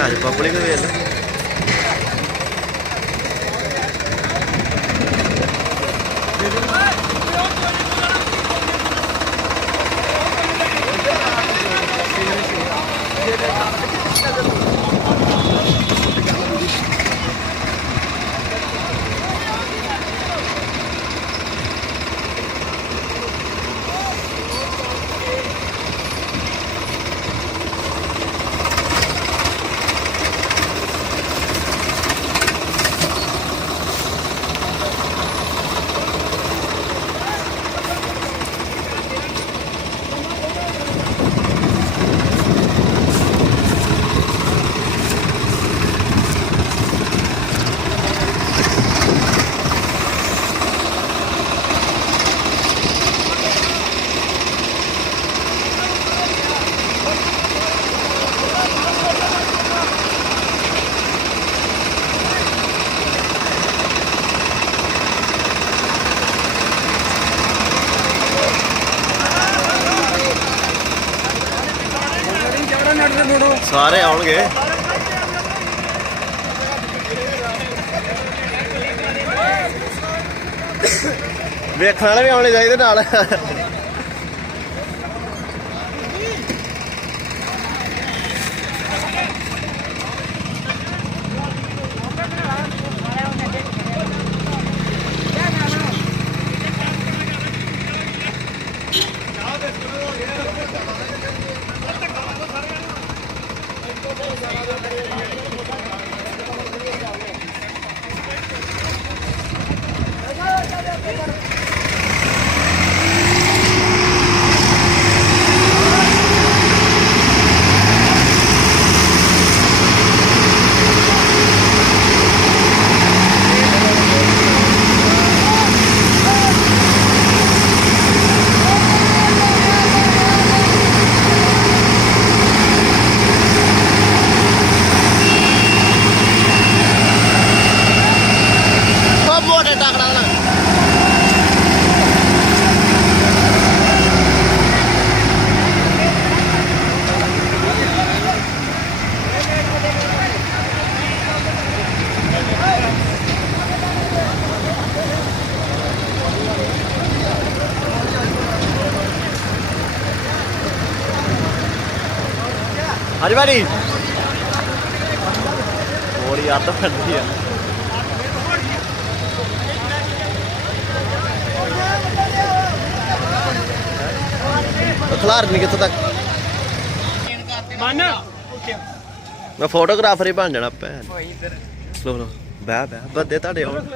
ਭੈਣ ਪਬਲਿਕ ਵੇਖ ਲੈ। ਸਾਰੇ ਆਉਣਗੇ। ਵੇਖਣ ਵਾਲੇ ਵੀ ਆਉਣੇ ਚਾਹੀਦੇ ਨਾਲ। ਹਾਂਜੀ ਭਾਜੀ ਥੋੜੀ ਅੱਤ ਫੜਦੀ ਆ। ਖਲਾਰ ਨਹੀਂ ਕਿੱਥੋਂ ਤੱਕ ਮੈਂ ਫੋਟੋਗ੍ਰਾਫਰ ਹੀ ਬਣ ਜਾਣਾ ਭੈਣ। ਲੋ ਲੋ ਬਹਿ ਬਹਿ ਬੰਦੇ ਤੁਹਾਡੇ ਆਉਣ।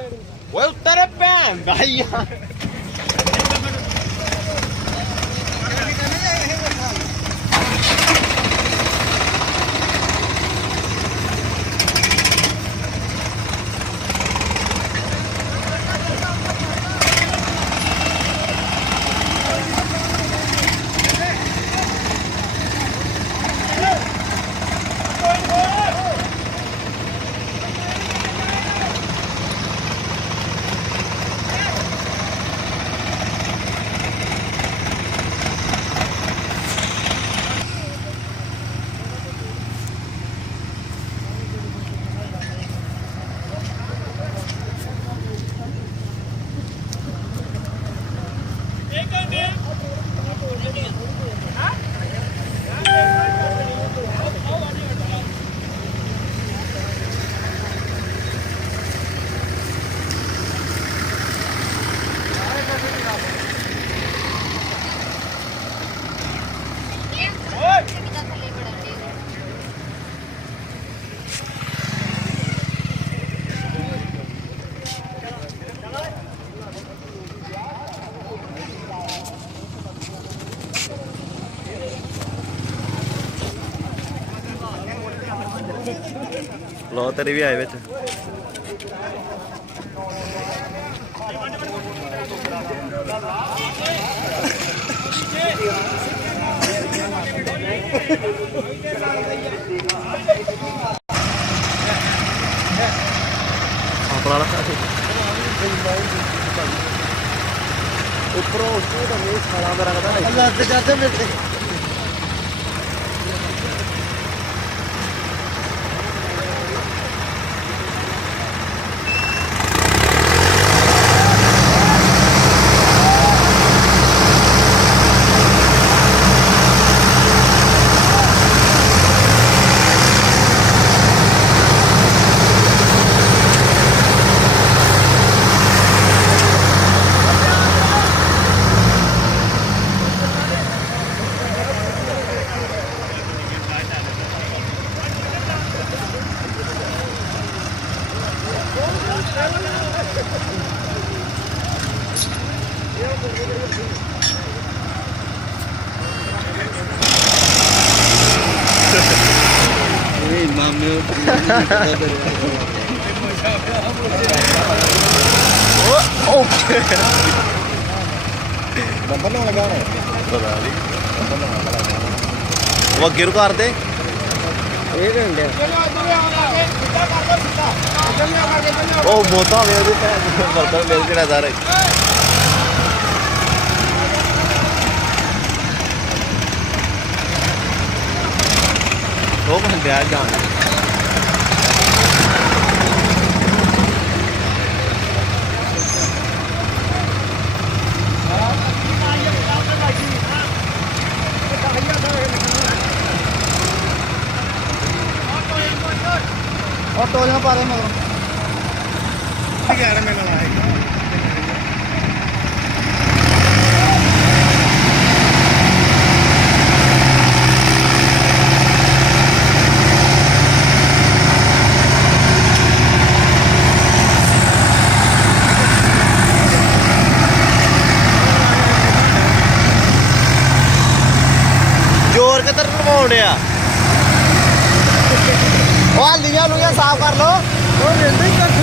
ਓਏ ਉੱਤਰ ਭੈਣ ਭਾਈ ਆ। ਲੋ ਤੇਰੀ ਵੀ ਆਏ ਵਿੱਚ ਆਪਣਾ ਉੱਪਰੋਂ ਉੱਤੇ ਤਾਂ ਮੇਸ ਖਾਣਾ ਦਾ ਰੱਖਦਾ ਅੱਲਾ ਤੇ ਜਾਂਦੇ ਮੇਰੇ ਓਕੇ ਨੰਬਰ ਨਾ ਲਗਾ ਨਾ ਪਤਾ ਨਹੀਂ ਉਹ ਅੱਗੇ ਨੂੰ ਕਰ ਦੇ ਇਹ ਕਹਿੰਦੇ ਉਹ ਮੋਤਾ ਵੇ ਉਹਦੇ ਬਰਤਨ ਮਿਲ ਜਿਹੜਾ ਸਾਰੇ ਉਹ ਬੰਦੇ ਆ ਜਾਣ और टोल में पा रहे मगर ठीक है मैं ना आएगा जोर किधर लवाउण डया ਉਹ ਲੀਆਂ ਲੂਆਂ ਸਾਫ਼ ਕਰ ਲੋ वो रेंडिंग कर